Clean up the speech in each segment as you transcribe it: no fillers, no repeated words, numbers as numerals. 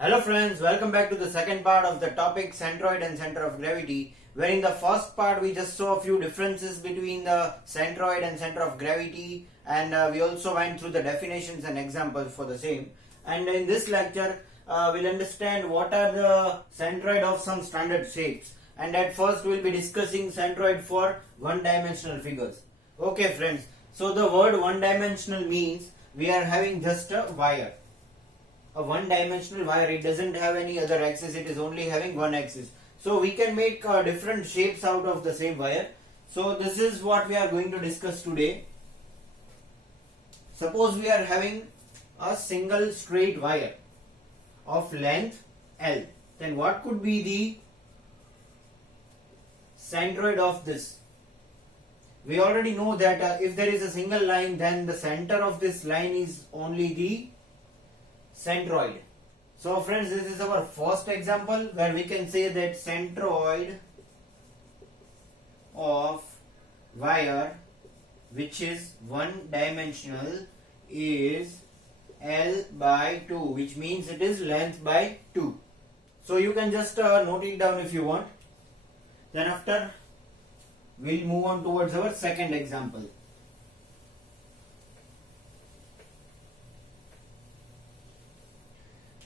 Hello friends, welcome back to the second part of the topic centroid and center of gravity, where in the first part we just saw a few differences between the centroid and center of gravity, and we also went through the definitions and examples for the same. And in this lecture we'll understand what are the centroid of some standard shapes, and at first we'll be discussing centroid for one dimensional figures. Okay friends, so the word one dimensional means we are having just a wire, a one dimensional wire. It doesn't have any other axis, it is only having one axis. So we can make different shapes out of the same wire. So this is what we are going to discuss today. Suppose we are having a single straight wire of length L, then what could be the centroid of this? We already know that if there is a single line, then the center of this line is only the centroid. So friends, this is our first example where we can say that centroid of wire which is one dimensional is L by 2, which means it is length by 2. So you can just note it down if you want. Then after we'll move on towards our second example.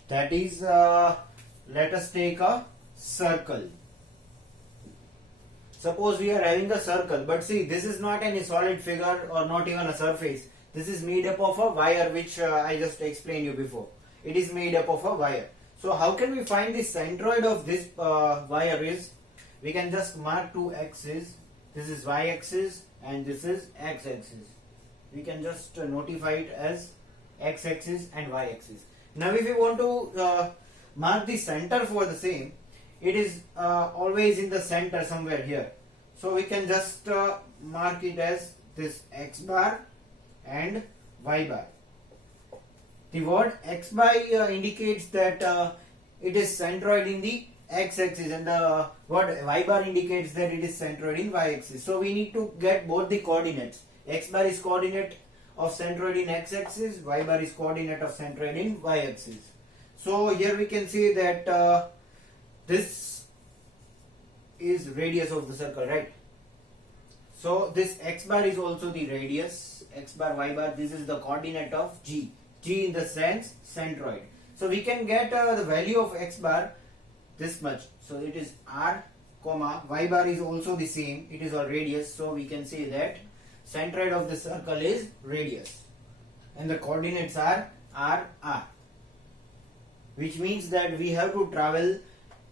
That is, let us take a circle. Suppose we are having a circle, but see, this is not any solid figure or not even a surface. This is made up of a wire, which I just explained you before. It is made up of a wire. So how can we find the centroid of this wire is? We can just mark two axes. This is y axis and this is x axis. We can just notify it as x axis and y axis. Now if you want to mark the center for the same, it is always in the center somewhere here. So we can just mark it as this x bar and y bar. The word x bar indicates that it is centroid in the x axis, and the word y bar indicates that it is centroid in y axis. So we need to get both the coordinates. X bar is coordinate of centroid in x axis, y bar is coordinate of centroid in y axis. So here we can see that this is radius of the circle, right? So this x bar is also the radius, x bar, y bar, this is the coordinate of g. G in the sense centroid. So we can get the value of x bar this much. So it is r, comma, y bar is also the same, it is our radius. So we can say that centroid of the circle is radius, and the coordinates are r, r, which means that we have to travel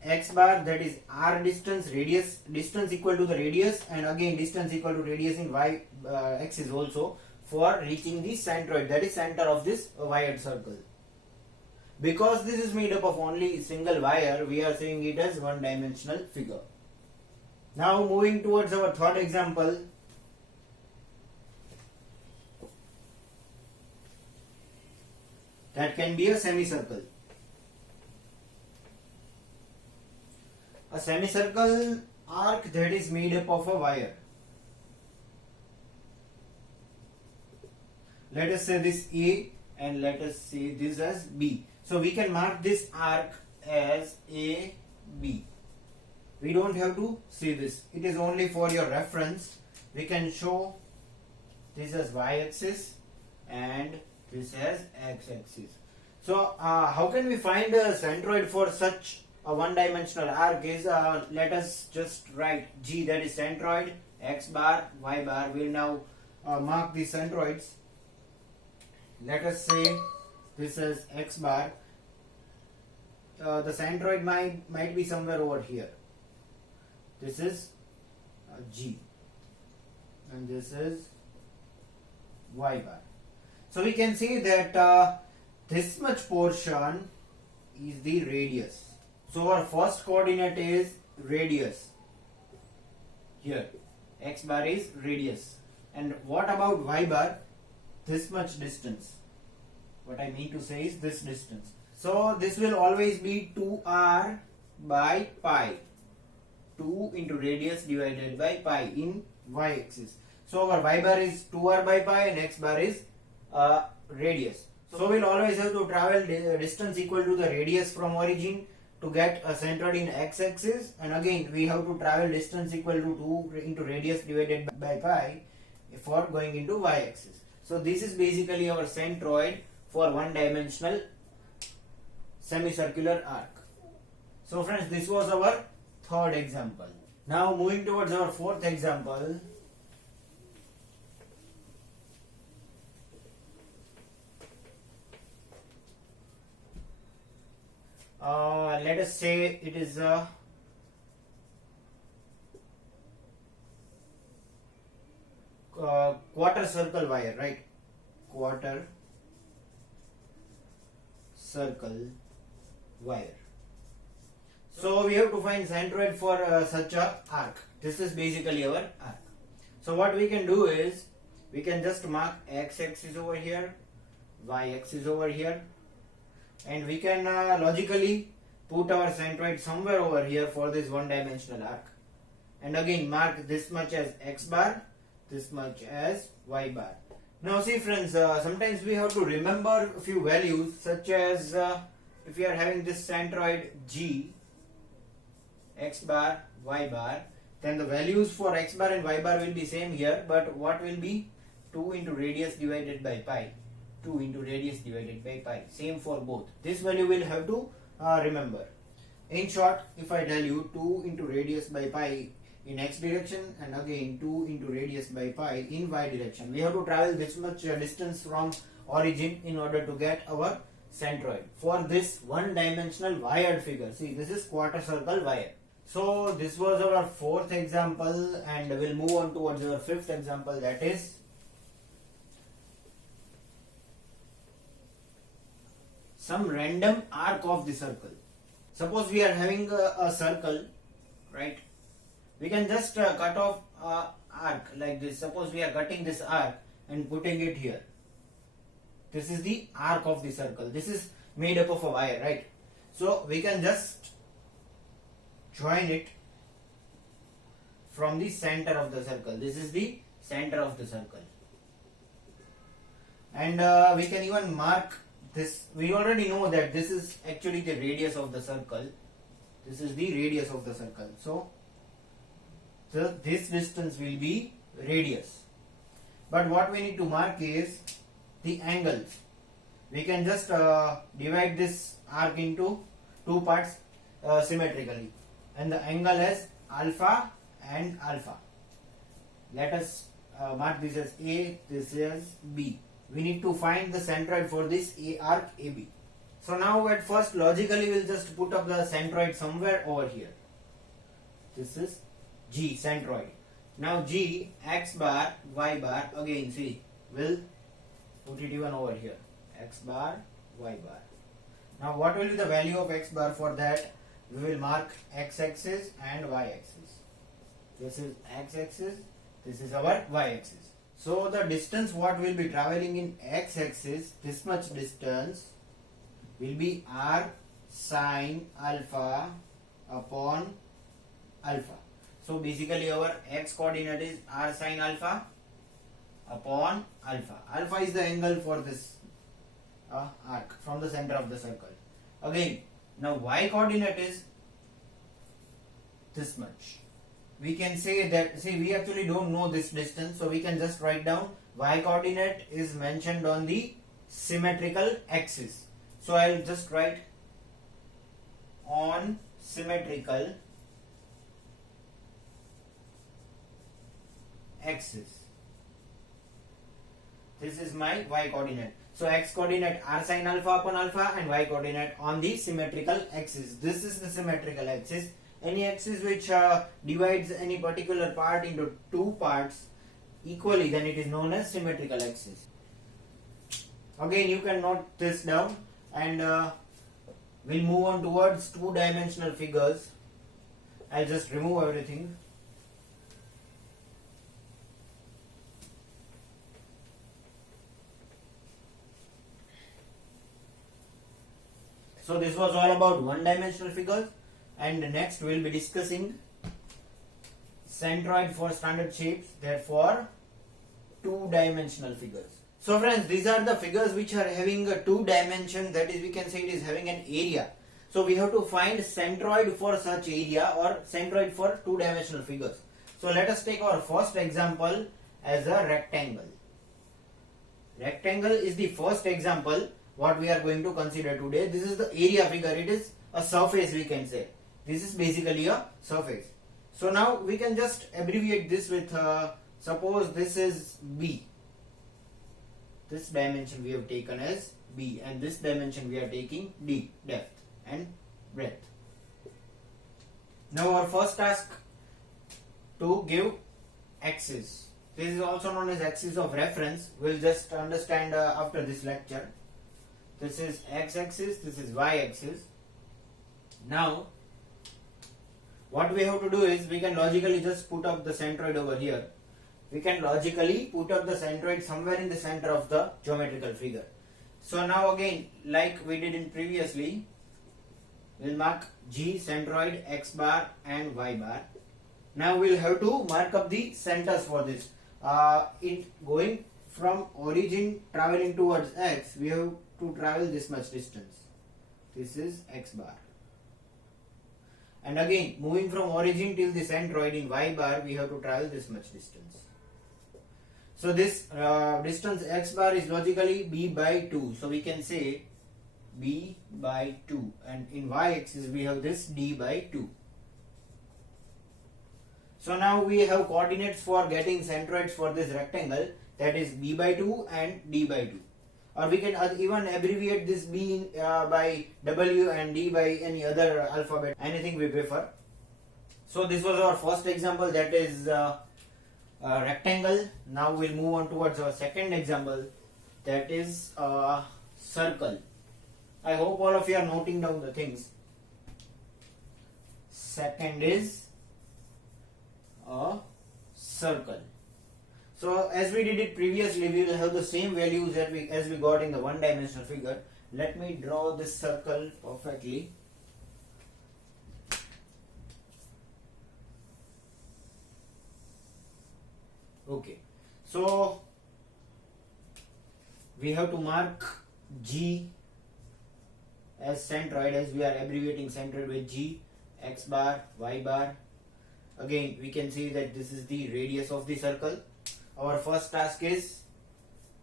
x bar, that is r distance, radius distance equal to the radius, and again distance equal to radius in y axis also, for reaching the centroid, that is center of this wired circle. Because this is made up of only single wire, we are saying it as one dimensional figure. Now moving towards our third example. That can be a semicircle. A semicircle arc that is made up of a wire. Let us say this A and let us say this as B. So we can mark this arc as A, B. We don't have to see this. It is only for your reference. We can show this as y-axis and this as x-axis. So how can we find a centroid for such a one-dimensional arc is, let us just write G, that is centroid, x bar, y bar. We'll now mark the centroids. Let us say this is x bar. The centroid might be somewhere over here. This is G and this is y bar. So we can see that this much portion is the radius. So our first coordinate is radius. Here x bar is radius. And what about y bar? This much distance. What I mean to say is this distance. So this will always be 2r by pi. 2 into radius divided by pi in y axis. So our y bar is 2r by pi and x bar is radius. So we'll always have to travel distance equal to the radius from origin to get a centroid in x-axis, and again we have to travel distance equal to 2 into radius divided by pi for going into y-axis. So this is basically our centroid for one-dimensional semicircular arc. So friends, this was our third example. Now moving towards our fourth example. Let us say it is a quarter circle wire, right? Quarter circle wire. So we have to find centroid for such a arc. This is basically our arc. So what we can do is we can just mark x-axis over here, y-axis over here, and we can logically put our centroid somewhere over here for this one-dimensional arc, and again mark this much as x bar, this much as y bar. Now see friends, sometimes we have to remember a few values, such as if we are having this centroid G, x bar, y bar, then the values for x bar and y bar will be same here, but what will be 2 into radius divided by pi, 2 into radius divided by pi, same for both. This value will have to remember. In short, if I tell you 2 into radius by pi in x direction and again 2 into radius by pi in y direction, we have to travel this much distance from origin in order to get our centroid for this one-dimensional wired figure. See, this is quarter circle wire. So this was our fourth example, and we'll move on towards our fifth example, that is some random arc of the circle. Suppose we are having a circle, right? We can just cut off an arc like this. Suppose we are cutting this arc and putting it here. This is the arc of the circle. This is made up of a wire, right? So we can just join it from the center of the circle. This is the center of the circle. And we can even mark this. We already know that this is actually the radius of the circle. This is the radius of the circle. So this distance will be radius. But what we need to mark is the angles. We can just divide this arc into two parts symmetrically, and the angle is alpha and alpha. Let us mark this as A, this is B. We need to find the centroid for this arc AB. So now at first logically we'll just put up the centroid somewhere over here. This is G, centroid. Now G, x bar, y bar, again see, we'll put it even over here. X bar, y bar. Now what will be the value of x bar? For that we will mark x-axis and y-axis. This is x-axis, this is our y-axis. So the distance what we'll be traveling in x-axis, this much distance will be r sine alpha upon alpha. So basically our x coordinate is r sine alpha upon alpha. Alpha is the angle for this arc from the center of the circle. Again, now y coordinate is this much. We can say that, see, we actually don't know this distance, so we can just write down y coordinate is mentioned on the symmetrical axis. So I'll just write on symmetrical axis. This is my y coordinate. So x coordinate r sine alpha upon alpha and y coordinate on the symmetrical axis. This is the symmetrical axis. Any axis which divides any particular part into two parts equally, then it is known as symmetrical axis. Again, you can note this down, and we'll move on towards two-dimensional figures. I'll just remove everything. So this was all about one-dimensional figures, and next we'll be discussing centroid for standard shapes, therefore two-dimensional figures. So friends, these are the figures which are having a two dimension, that is we can say it is having an area. So we have to find centroid for such area or centroid for two dimensional figures. So let us take our first example as a rectangle. Rectangle is the first example what we are going to consider today. This is the area figure, it is a surface we can say. This is basically a surface. So now we can just abbreviate this with suppose this is B. This dimension we have taken as B and this dimension we are taking D, depth and breadth. Now our first task to give axis. This is also known as axis of reference. We'll just understand after this lecture. This is x-axis, this is y-axis. Now what we have to do is we can logically just put up the centroid over here. We can logically put up the centroid somewhere in the center of the geometrical figure. So now again, like we did in previously, we'll mark G, centroid, x bar and y bar. Now we'll have to mark up the centers for this. It going from origin traveling towards x, we have to travel this much distance. This is x bar. And again, moving from origin till the centroid in y bar, we have to travel this much distance. So this distance x bar is logically b by 2. So we can say b by 2. And in y axis we have this d by 2. So now we have coordinates for getting centroids for this rectangle, that is b by 2 and d by 2. Or we can even abbreviate this b by w and d by any other alphabet, anything we prefer. So this was our first example, that is rectangle. Now we'll move on towards our second example, that is circle. I hope all of you are noting down the things. Second is a circle. So as we did it previously, we will have the same values that as we got in the one dimensional figure. Let me draw this circle perfectly. Okay, so we have to mark G as centroid, as we are abbreviating centroid with G, x bar, y bar. Again, we can see that this is the radius of the circle. Our first task is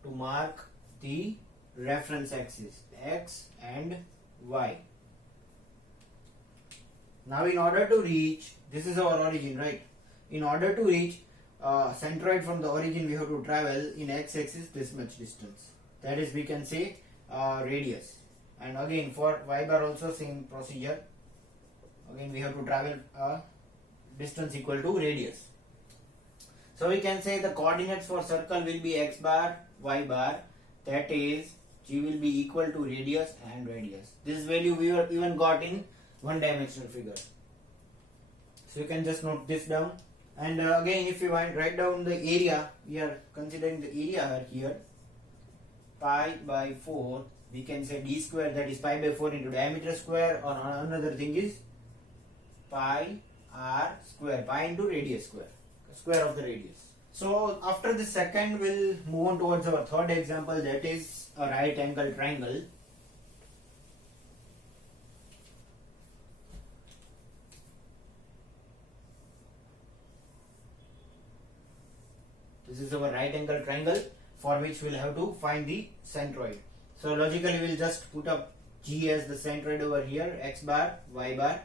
to mark the reference axis, x and y. Now in order to reach, this is our origin, right? In order to reach centroid from the origin, we have to travel in x-axis this much distance. That is, we can say radius. And again for y bar also same procedure. Again we have to travel distance equal to radius. So we can say the coordinates for circle will be x bar, y bar. That is, G will be equal to radius and radius. This value we were even got in one dimensional figure. So you can just note this down. And again, if you want to write down the area, we are considering the area here. Pi by 4, we can say d square, that is pi by 4 into diameter square, or another thing is pi r square, pi into radius square, square of the radius. So after the second, we'll move on towards our third example, that is a right angle triangle. This is our right angle triangle, for which we'll have to find the centroid. So logically we'll just put up G as the centroid over here, x bar, y bar.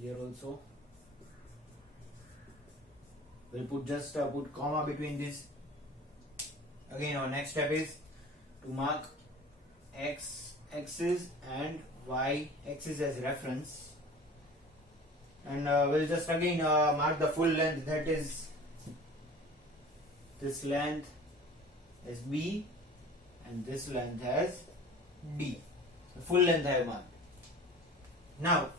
Here also we'll put just put comma between this. Again our next step is to mark x axis and y axis as reference, and we'll just again mark the full length, that is this length as B and this length as D. The full length I have marked. Now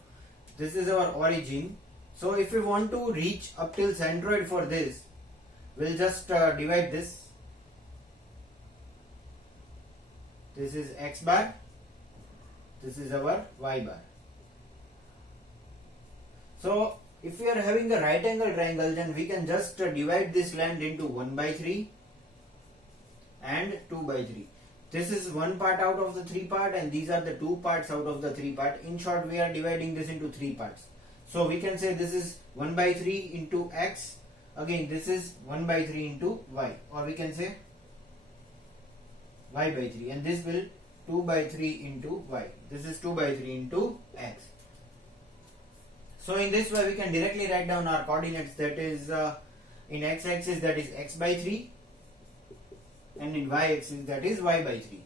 this is our origin. So if we want to reach up till centroid for this, we'll just divide this. This is x bar, this is our y bar. So if we are having a right angle triangle, then we can just divide this length into 1 by 3 and 2 by 3. This is one part out of the 3 part, and these are the 2 parts out of the 3 part. In short, we are dividing this into 3 parts. So we can say this is 1 by 3 into x. Again, this is 1 by 3 into y, or we can say y by 3, and this will 2 by 3 into y. This is 2 by 3 into x. So in this way we can directly write down our coordinates, that is in x-axis that is x by 3, and in y-axis that is y by 3.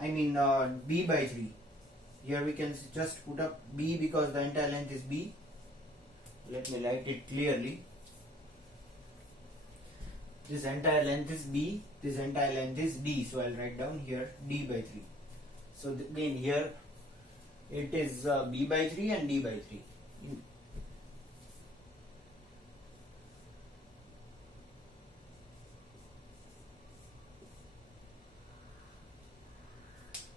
I mean b by 3. Here we can just put up b because the entire length is b. Let me write it clearly. This entire length is b, this entire length is d, so I'll write down here d by 3. So again here it is b by 3 and d by 3.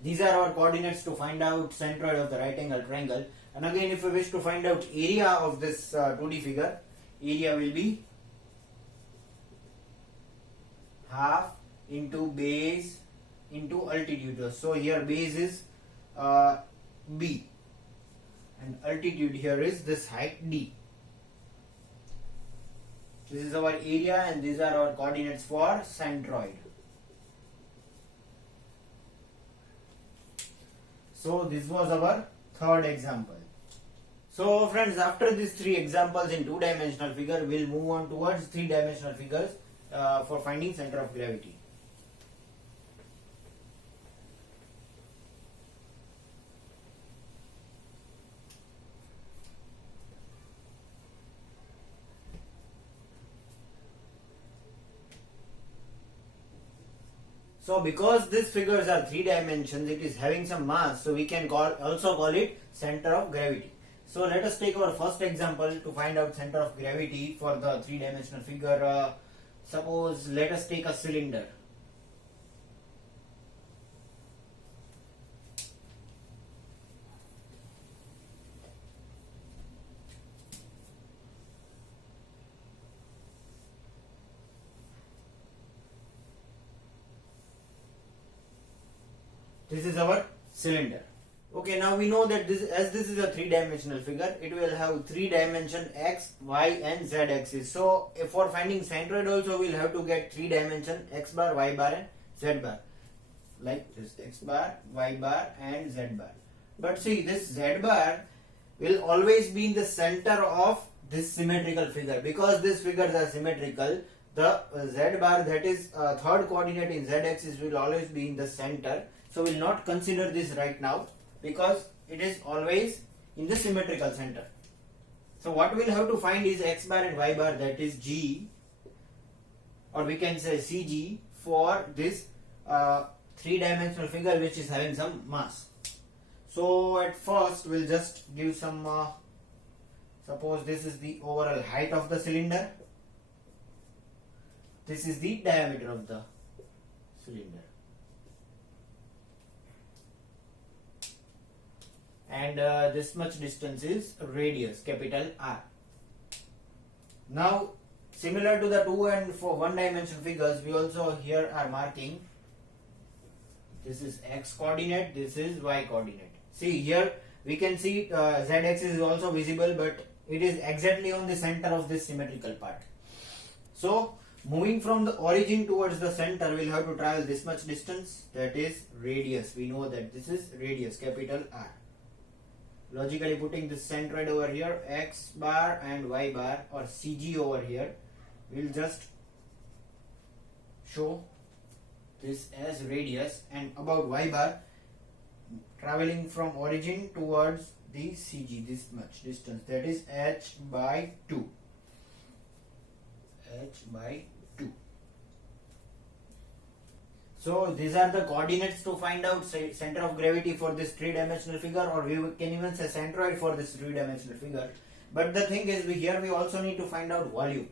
These are our coordinates to find out centroid of the right angle triangle. And again, if we wish to find out area of this 2D figure, area will be half into base into altitude. So here base is b, and altitude here is this height d. This is our area, and these are our coordinates for centroid. So this was our third example. So friends, after these 3 examples in 2-dimensional figure, we'll move on towards 3-dimensional figures for finding center of gravity. So because these figures are 3 dimensions, it is having some mass, so we can also call it center of gravity. So let us take our first example to find out center of gravity for the 3-dimensional figure. Suppose let us take a cylinder. This is our cylinder. Okay, now we know that as this is a 3-dimensional figure, it will have 3 dimension x, y and z axis. So for finding centroid also we'll have to get 3 dimension x bar, y bar and z bar. Like this, x bar, y bar and z bar. But see, this z bar will always be in the center of this symmetrical figure, because these figures are symmetrical. The z bar, that is third coordinate in z axis, will always be in the center. So we'll not consider this right now, because it is always in the symmetrical center. So what we'll have to find is x bar and y bar, that is g, or we can say cg, for this 3-dimensional figure which is having some mass. So at first we'll just give some, suppose this is the overall height of the cylinder, this is the diameter of the cylinder, and this much distance is radius, capital R. Now similar to the 2 and 1-dimensional figures, we also here are marking, this is x coordinate, this is y coordinate. See here we can see z axis is also visible, but it is exactly on the center of this symmetrical part. So moving from the origin towards the center, we'll have to travel this much distance, that is radius. We know that this is radius, capital R. Logically putting this centroid over here, x bar and y bar, or CG over here, we'll just show this as radius, and about y bar, traveling from origin towards the CG, this much distance, that is h by 2. H by 2. So these are the coordinates to find out center of gravity for this 3-dimensional figure, or we can even say centroid for this 3-dimensional figure. But the thing is, here we also need to find out volume.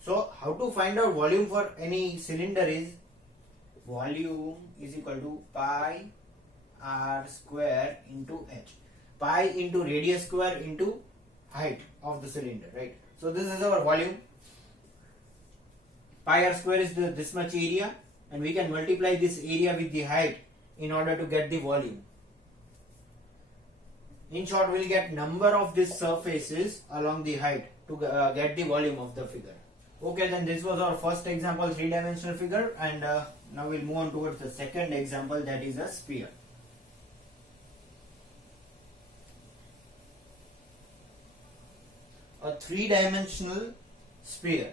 So how to find out volume for any cylinder is, volume is equal to pi r square into h. Pi into radius square into height of the cylinder, right? So this is our volume. Pi r square is this much area, and we can multiply this area with the height in order to get the volume. In short, we'll get number of these surfaces along the height to get the volume of the figure. Okay, then this was our first example, three-dimensional figure, and now we'll move on towards the second example, that is a sphere. A three-dimensional sphere.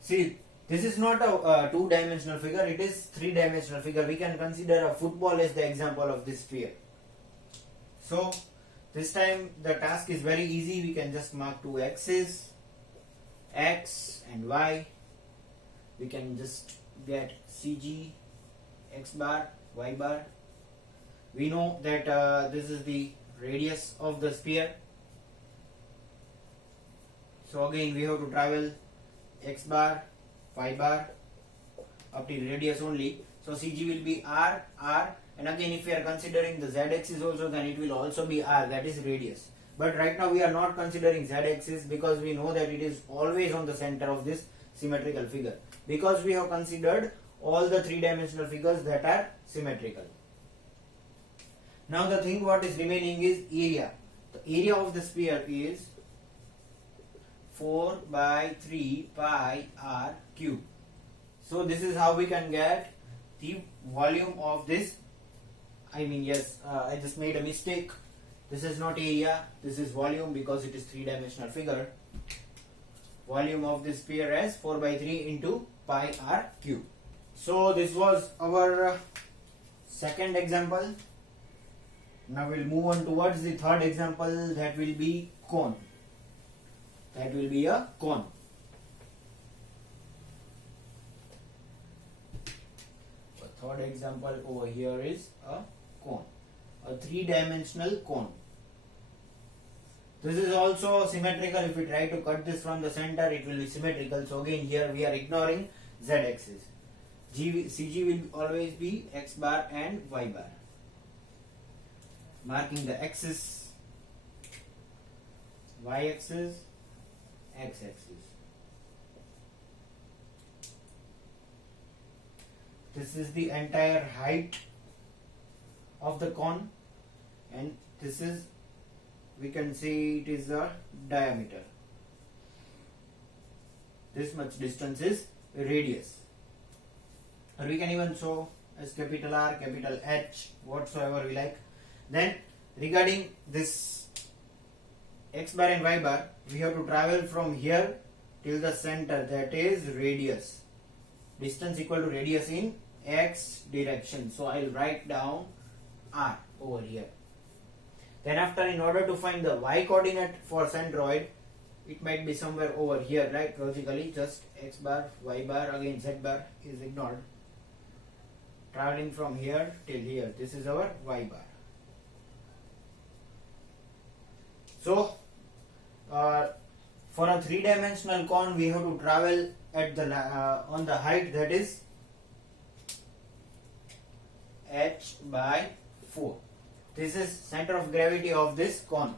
See, this is not a two-dimensional figure, it is three-dimensional figure. We can consider a football as the example of this sphere. So, this time the task is very easy. We can just mark two axes, x and y. We can just get CG, x bar, y bar. We know that this is the radius of the sphere. So again we have to travel x bar, y bar up to radius only. So CG will be r, and again if we are considering the z axis also, then it will also be r, that is radius. But right now we are not considering z axis because we know that it is always on the center of this symmetrical figure, because we have considered all the three-dimensional figures that are symmetrical. Now the thing what is remaining is area. The area of the sphere is 4 by 3 pi r cube. So this is how we can get the volume of this. I just made a mistake. This is not area, this is volume because it is three-dimensional figure. Volume of this sphere as 4 by 3 into pi r cube. So this was our second example. Now we'll move on towards the third example, that will be cone. That will be a cone. The third example over here is a cone, a three-dimensional cone. This is also symmetrical. If we try to cut this from the center, it will be symmetrical. So again here we are ignoring z axis. CG will always be x bar and y bar. Marking the axis, y axis, x axis. This is the entire height of the cone, and this is, we can see it is the diameter. This much distance is radius, or we can even show as capital R, capital H, whatsoever we like. Then regarding this x bar and y bar, we have to travel from here till the center, that is radius. Distance equal to radius in x direction. So I will write down r over here. Then after, in order to find the y coordinate for centroid, it might be somewhere over here, right? Logically, just x bar, y bar, again z bar is ignored. Traveling from here till here, this is our y bar. So, for a three-dimensional cone, we have to travel at the on the height, that is h by 4. This is center of gravity of this cone.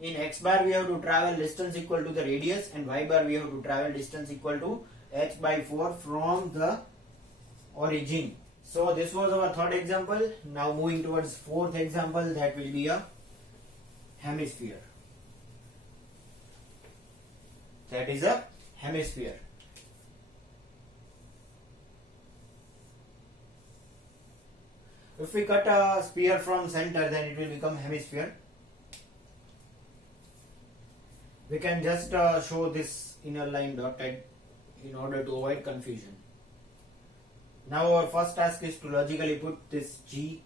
In x bar we have to travel distance equal to the radius, and y bar we have to travel distance equal to h by 4 from the origin. So this was our third example. Now moving towards fourth example, that will be a hemisphere. That is a hemisphere. If we cut a sphere from center, then it will become hemisphere. We can just show this inner line dotted in order to avoid confusion. Now our first task is to logically put this G,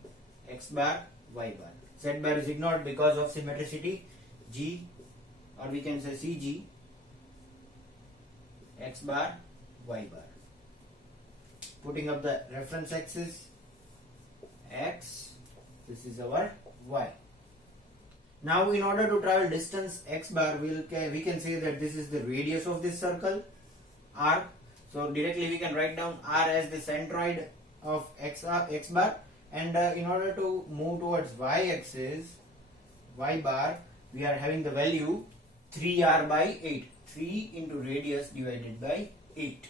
x bar, y bar. Z bar is ignored because of symmetricity. G, or we can say CG, x bar, y bar. Putting up the reference axis, x, this is our y. Now in order to travel distance x bar, we can say that this is the radius of this circle, r. So directly we can write down r as the centroid of x bar, and in order to move towards y axis, y bar, we are having the value 3r by 8. 3 into radius divided by 8.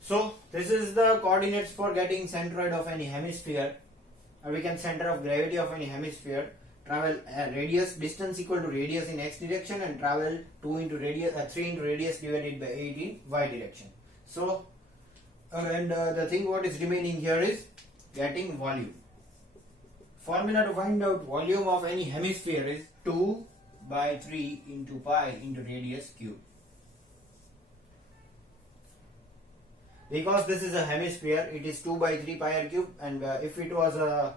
So this is the coordinates for getting centroid of any hemisphere, or we can center of gravity of any hemisphere. Travel radius, distance equal to radius in x direction, and travel 3 into radius divided by 8 in y direction. So the thing what is remaining here is getting volume. Formula to find out volume of any hemisphere is 2 by 3 into pi into radius cube. Because this is a hemisphere, it is 2 by 3 pi r cube, and if it was a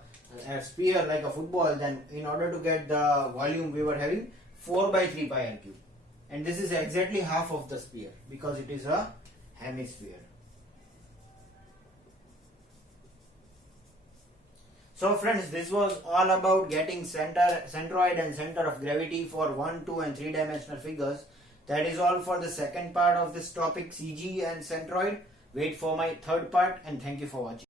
sphere like a football, then in order to get the volume we were having 4 by 3 pi r cube, and this is exactly half of the sphere because it is a hemisphere. So friends, this was all about getting centroid and center of gravity for 1, 2 and 3 dimensional figures. That is all for the second part of this topic, CG and centroid. Wait for my third part, and thank you for watching.